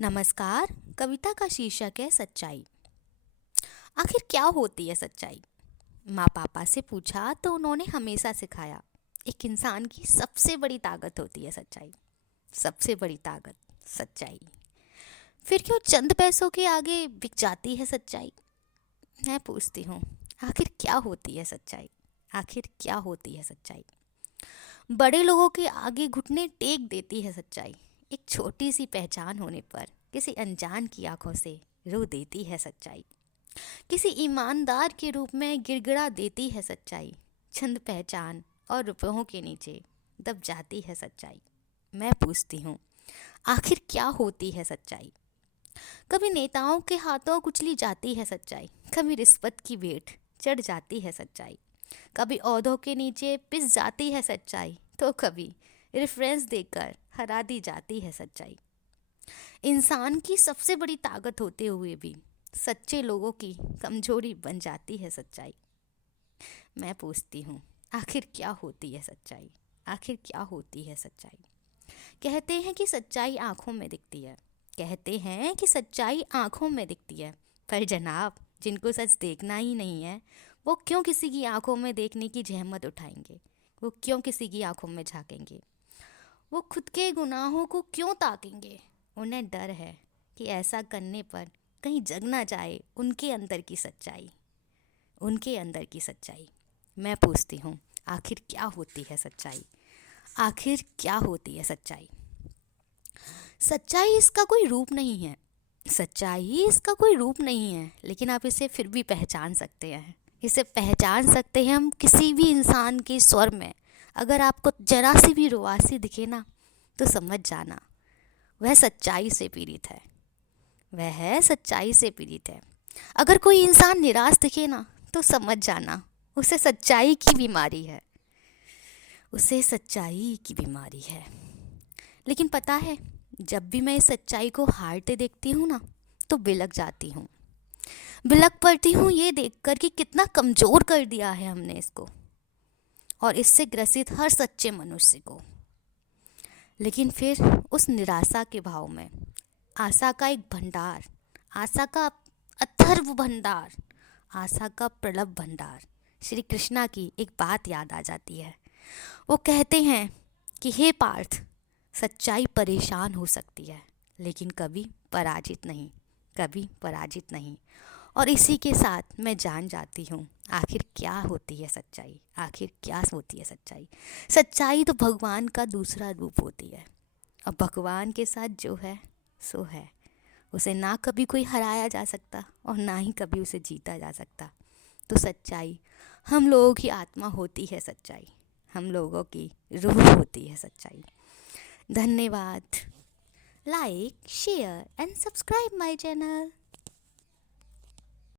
नमस्कार। कविता का शीर्षक है सच्चाई। आखिर क्या होती है सच्चाई? माँ पापा से पूछा तो उन्होंने हमेशा सिखाया, एक इंसान की सबसे बड़ी ताकत होती है सच्चाई। सबसे बड़ी ताकत सच्चाई। फिर क्यों चंद पैसों के आगे बिक जाती है सच्चाई? मैं पूछती हूँ, आखिर क्या होती है सच्चाई? आखिर क्या होती है सच्चाई? बड़े लोगों के आगे घुटने टेक देती है सच्चाई। एक छोटी सी पहचान होने पर किसी अनजान की आंखों से रो देती है सच्चाई। किसी ईमानदार के रूप में गिड़गिड़ा देती है सच्चाई। चंद पहचान और रुपयों के नीचे दब जाती है सच्चाई। मैं पूछती हूँ, आखिर क्या होती है सच्चाई? कभी नेताओं के हाथों कुचली जाती है सच्चाई। कभी रिश्वत की भेंट चढ़ जाती है सच्चाई। कभी ओहदों के नीचे पिस जाती है सच्चाई, तो कभी रेफरेंस देकर हरा दी जाती है सच्चाई। इंसान की सबसे बड़ी ताकत होते हुए भी सच्चे लोगों की कमजोरी बन जाती है सच्चाई। मैं पूछती हूँ, आखिर क्या होती है सच्चाई? आखिर क्या होती है सच्चाई? कहते हैं कि सच्चाई आंखों में दिखती है। कहते हैं कि सच्चाई आंखों में दिखती है। पर जनाब, जिनको सच देखना ही नहीं है, वो क्यों किसी की आंखों में देखने की जहमत उठाएंगे? वो क्यों किसी की आंखों में झांकेंगे? वो खुद के गुनाहों को क्यों ताकेंगे? उन्हें डर है कि ऐसा करने पर कहीं जग ना जाए उनके अंदर की सच्चाई। उनके अंदर की सच्चाई। मैं पूछती हूँ, आखिर क्या होती है सच्चाई? आखिर क्या होती है सच्चाई? सच्चाई इसका कोई रूप नहीं है। सच्चाई इसका कोई रूप नहीं है, लेकिन आप इसे फिर भी पहचान सकते हैं। इसे पहचान सकते हैं हम किसी भी इंसान के स्वर में। अगर आपको जरा सी भी रुआसी दिखे ना, तो समझ जाना वह सच्चाई से पीड़ित है। वह सच्चाई से पीड़ित है। अगर कोई इंसान निराश दिखे ना, तो समझ जाना उसे सच्चाई की बीमारी है। उसे सच्चाई की बीमारी है। लेकिन पता है, जब भी मैं इस सच्चाई को हारते देखती हूँ ना, तो बिलक जाती हूँ। बिलक पड़ती हूँ ये देखकर कि कितना कमज़ोर कर दिया है हमने इसको, और इससे ग्रसित हर सच्चे मनुष्य को। लेकिन फिर उस निराशा के भाव में आशा का एक भंडार, आशा का अथर्व भंडार, आशा का प्रलभ भंडार, श्री कृष्णा की एक बात याद आ जाती है। वो कहते हैं कि हे पार्थ, सच्चाई परेशान हो सकती है, लेकिन कभी पराजित नहीं, कभी पराजित नहीं। और इसी के साथ मैं जान जाती हूँ, आखिर क्या होती है सच्चाई? आखिर क्या होती है सच्चाई? सच्चाई तो भगवान का दूसरा रूप होती है। अब भगवान के साथ जो है सो है। उसे ना कभी कोई हराया जा सकता और ना ही कभी उसे जीता जा सकता। तो सच्चाई हम लोगों की आत्मा होती है सच्चाई। हम लोगों की रूह होती है सच्चाई। धन्यवाद। Like, share and subscribe my channel.